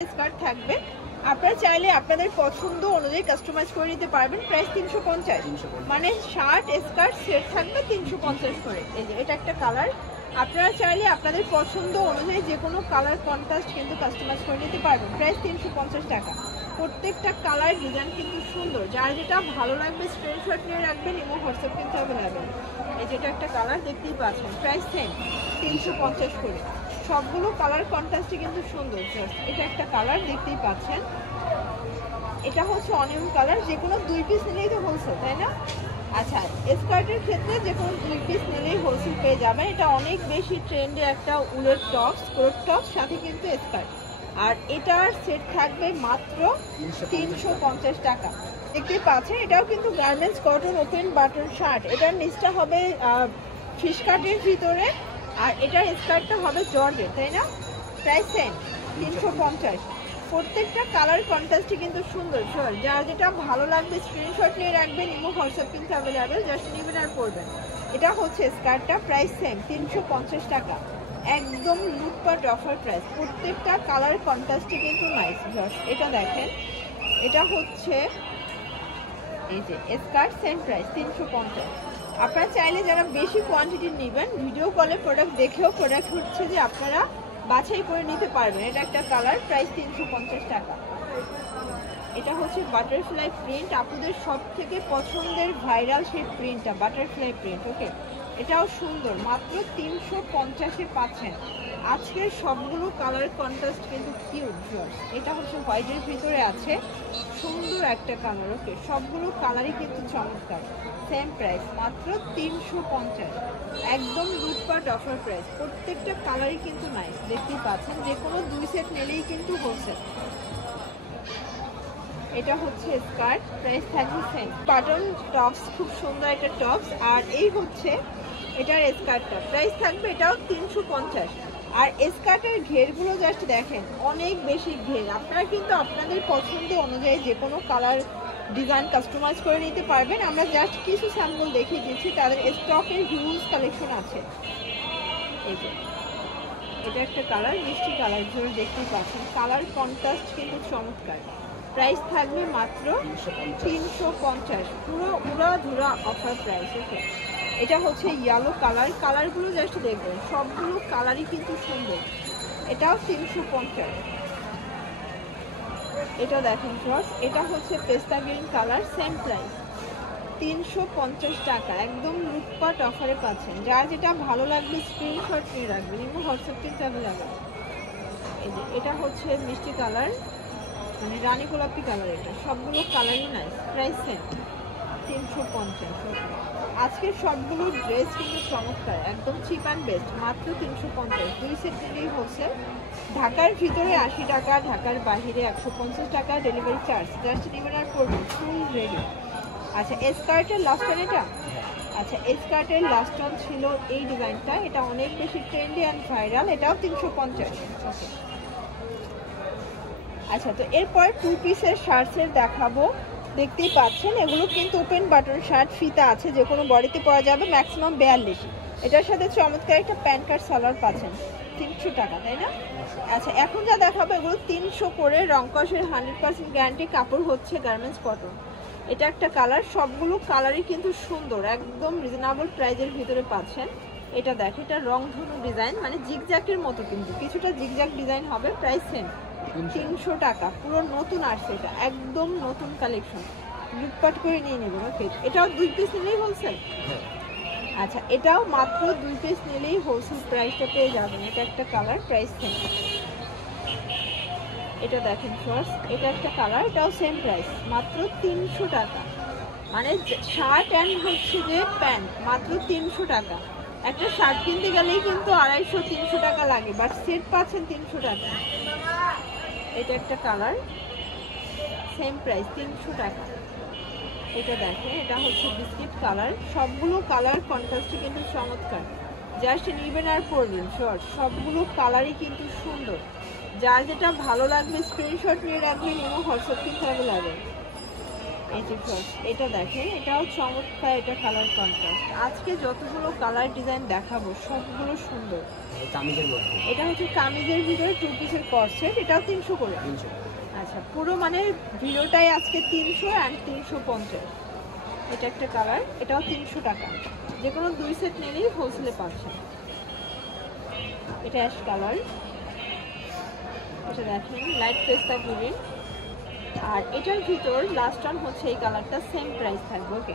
Skirt থাকবে, আপনারা চাইলে আপনাদের পছন্দ অনুযায়ী কাস্টমাইজ করে নিতে পারবেন। প্রাইস 350, মানে শার্ট স্কার্ট সেট থাকবে 350 করে। এই যে এটা একটা কালার, আপনারা চাইলে আপনাদের পছন্দ অনুযায়ী যে কোনো কালার কন্ট্রাস্ট কিন্তু কাস্টমাইজ করে নিতে পারবেন। প্রাইস 350 টাকা। প্রত্যেকটা কালার ডিজাইন কিন্তু সুন্দর, যার যেটা ভালো লাগবে স্ক্রিনশট নিয়ে রাখবেন এবং হোয়াটসঅ্যাপ কিন্তু অ্যাভেলেবেল। এই যেটা একটা কালার দেখতেই পাচ্ছেন, প্রাইস সেম 350 করে। সবগুলো কালার কন্ট্রাস্টে কিন্তু সুন্দর। এটা একটা কালার দেখতেই পাচ্ছেন, এটা হচ্ছে অনিয়ন কালার। যে কোনো 2 পিস নিলেই তো হোলসেল, তাই না? আচ্ছা, স্কার্টের ক্ষেত্রে যে কোনো 2 পিস নিলেই হোলসেল পেয়ে যাবেন। এটা অনেক বেশি ট্রেন্ডে একটা উলের টপস, ক্রপ টপস, সাথে কিন্তু স্কার্ট। আর এটার সেট থাকবে মাত্র 350 টাকা। দেখতেই পাচ্ছেন, এটাও কিন্তু garments cotton open button shirt. এটার নিচটা হবে ফিশ কাটের ভিতরে, আর এটার স্কার্টটা হবে জর্জেট, তাই না? Price same 350। প্রত্যেকটা কালার কন্ট্রাস্টই কিন্তু সুন্দর। যার যেটা ভালো লাগবে স্ক্রিনশট নিয়ে রাখবেন, ইমো হোয়াটসঅ্যাপ কিন্তু অ্যাভেলেবেল, জাস্ট নেবেন আর পরবেন। এটা হচ্ছে স্কার্টটা, প্রাইস সেম 350 টাকা। একদম লুটপাট অফার প্রাইস। প্রত্যেকটা কালার কন্ট্রাস্টই কিন্তু নাইস। এটা দেখেন, এটা হচ্ছে এই যে স্কার্ট, সেম প্রাইস 350। আপনারা চাইলে যারা বেশি কোয়ান্টিটি নেবেন, ভিডিও কলে প্রোডাক্ট দেখেও প্রোডাক্ট হচ্ছে যে আপনারা বাছাই করে নিতে পারবেন। এটা একটা কালার, প্রাইস 350 টাকা। এটা হচ্ছে বাটারফ্লাই প্রিন্ট, আপনাদের সব থেকে পছন্দের ভাইরাল সেই প্রিন্টটা, বাটারফ্লাই প্রিন্ট। ওকে, এটাও সুন্দর, মাত্র 350-এ পাচ্ছেন। আজকের সবগুলো কালার কন্ট্রাস্ট কিন্তু কিউট। এটা হচ্ছে হোয়াইটের ভিতরে আছে, সুন্দর একটা কালার। ওকে, সবগুলো কালারই কিন্তু চমৎকার। সেম প্রাইস, মাত্র 350। একদম লুটপাট অফার প্রাইস। প্রত্যেকটা কালারই কিন্তু নাইস, দেখতেই পাচ্ছেন। যে কোনো 2 সেট নিলেই কিন্তু হোলসেল। এটা হচ্ছে স্কার্ট, প্রাইস থাকবে সেম। বাটন টপস, খুব সুন্দর একটা টপস। আর এই হচ্ছে এটার স্কার্টটা, প্রাইস থাকবে এটাও 350। আর স্কার্টের ঘেরগুলো জাস্ট দেখেন, অনেক বেশি ঘের। আপনারা কিন্তু আপনাদের পছন্দ অনুযায়ী যে কোনো কালার ডিজাইন কাস্টমাইজ করে নিতে পারবেন। আমরা জাস্ট কিছু স্যাম্পল দেখিয়ে দিচ্ছি, তাদের স্টকের হিউজ কালেকশন আছে। এই যে এটা একটা কালার, মিষ্টি কালার, ধরে দেখতেই পাচ্ছেন। কালার কন্ট্রাস্ট কিন্তু চমৎকার। প্রাইস থাকবে মাত্র 350, পুরো উড়াধুরা অফার প্রাইস। ওকে, এটা হচ্ছে ইয়েলো কালার। কালারগুলো জাস্ট দেখবেন, সবগুলো কালারই কিন্তু সুন্দর। এটাও 350। এটা দেখেন ফ্রেন্ডস, এটা হচ্ছে পেস্তা গ্রিন কালার, সেম প্রাইস 350 টাকা। একদম লুটপাট অফারে পাচ্ছেন। যার যেটা ভালো লাগবে স্ক্রিনশট নিয়ে রাখবেন, এবং হোয়াটসঅ্যাপ কিন্তু অ্যাভেলেবেল। এই যে এটা হচ্ছে মিষ্টি কালার, মানে রানী গোলাপি কালার। এটা সবগুলো কালারই নাইস। Price same 350। আজকের সবগুলো ড্রেস কিন্তু চমৎকার, একদম চিপ অ্যান্ড বেস্ট, মাত্র 350। 2 সেট নিলেই হোলসেল। ঢাকার ভিতরে 80 টাকা, ঢাকার বাহিরে 150 টাকা ডেলিভারি চার্জ। জাস্ট নেবেন আর করবেন, ফুল রেডি। আচ্ছা, স্কার্টের লাস্ট ওয়ান এটা। আচ্ছা, স্কার্টের লাস্ট ওয়ান ছিল এই ডিজাইনটা। এটা অনেক বেশি ট্রেন্ডি অ্যান্ড ভাইরাল, এটাও 350। আচ্ছা, তো এরপর 2 পিসের শার্টসের দেখাবো। দেখতেই পাচ্ছেন, এগুলো কিন্তু ওপেন বাটন শার্ট, ফিতা আছে, যে কোনো বডিতে পরা যাবে, ম্যাক্সিমাম 42। এটার সাথে চমৎকার একটা প্যান্ট কাট সালোয়ার পাচ্ছেন। 300 টাকা, তাই না? আচ্ছা, এখন যা দেখাবো এগুলো 300 করে। রংকশের 100% গ্যারান্টি, কাপড় হচ্ছে গার্মেন্টস কটন। এটা একটা কালার, সবগুলো কালারই কিন্তু সুন্দর, একদম রিজনেবল প্রাইজের ভিতরে পাচ্ছেন। এটা দেখ, এটা রংধনু ডিজাইন, মানে জিগজ্যাকের মতো, কিন্তু কিছুটা জিগজ্যাক ডিজাইন হবে। প্রাইস সেম 300 টাকা। পুরো নতুন আসছে, এটা একদম নতুন কালেকশন, লুটপাট করে নিয়ে নেবেন। ওকে, এটাও 2 পিস নিলেই হোলসেল। আচ্ছা, এটাও মাত্র 2 পিস নিলেই হোলসেল প্রাইসটা পেয়ে যাবেন। এটা একটা কালার, প্রাইস সেম। এটা দেখেন ফার্স্ট, এটা একটা কালার, এটাও সেম প্রাইস, মাত্র 300 টাকা। মানে শার্ট অ্যান্ড হচ্ছে যে প্যান্ট, মাত্র 300 টাকা। একটা শার্ট কিনতে গেলেই কিন্তু 250-300 টাকা লাগে, বাট সেট পাচ্ছেন 300 টাকা। এটা একটা কালার, সেম প্রাইস 300 টাকা। এটা দেখেন, এটা হচ্ছে বিস্কিট কালার। সবগুলো কালার কন্ট্রাস্টে কিন্তু চমৎকার, জাস্ট নিবেন আর পরবেন। শর্ট, সবগুলো কালারই কিন্তু সুন্দর। যার যেটা ভালো লাগবে স্ক্রিনশট নিয়ে রাখবেন, এবং হোয়াটসঅ্যাপ কিন্তু অ্যাভেলেবেল। এই যে এটা দেখেন, এটাও চমৎকার, এটা কালার কন্ট্রাস্ট। আজকে যতগুলো কালার ডিজাইন দেখাবো সবগুলো সুন্দর। এটা হচ্ছে কামিজের ভিতরে 2 পিসের কর্সেট, এটাও 300 করে। আচ্ছা, পুরো মানে ভিডিওটাই আজকে 300 আর 350। এটা একটা কালার, এটাও 300 টাকা। যে কোনো 2 সেট নিলেই হোলসেলে পাচ্ছেন। এটা অ্যাশ কালার, এটা দেখেন লাইট পেস্তা গ্রিন। আর এটার ভিতর লাস্ট ওয়ান হচ্ছে এই কালারটা, সেম প্রাইস থাকবে। ওকে,